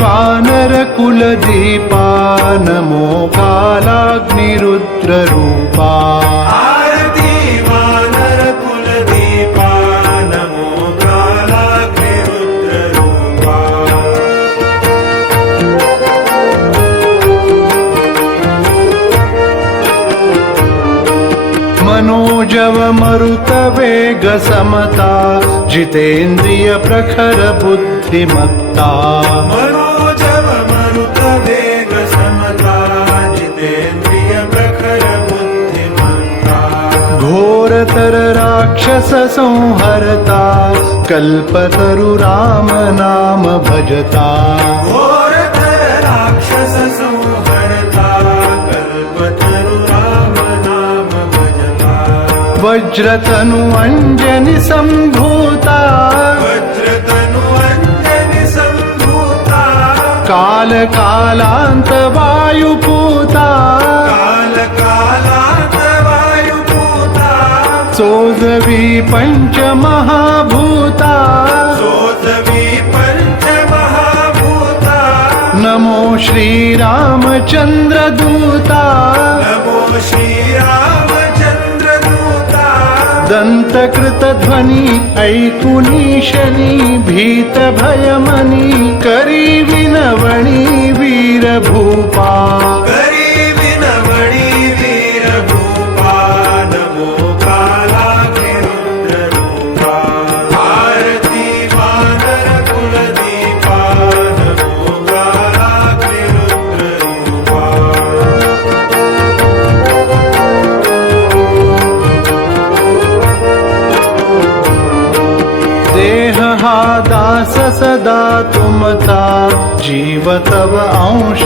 वानर कुलदीपा नमो कालाग्निरुद्ररूपा आरती वानर कुलदीपा नमो कालाग्निरुद्ररूपा मनोजव मरुतवेग समता जितेन्द्रिय प्रखर बुद्धिमत्ता मनोजव मरुत वेग समता जितेन्द्रिय प्रखर बुद्धिमत्ता घोरतर राक्षस संहरता कल्पतरु राम नाम भजता घोरतर राक्षस संहरता कल्पतरु राम नाम भजता वज्रतनु अंजनि संभूता वज्रतनु अंजनि संभूता काल कालांत वायुपूता काल कालांत वायुपूता सोजवी पंच महाभूता सोजवी पंच महाभूता नमो श्रीरामचंद्र दूता नमो श्रीरामचंद्र दूता दंतकृत ध्वनी ऐकुनीशनी भीत भयमनी करी विनवणी वीर भूपा करी विनवणी वीर भूपा नमो कालाग्निरुद्ररूपा आरती वानर कुलदीपा नमो कालाग्निरुद्ररूपा देह हा दास सदा तुमचा जीव तव अंश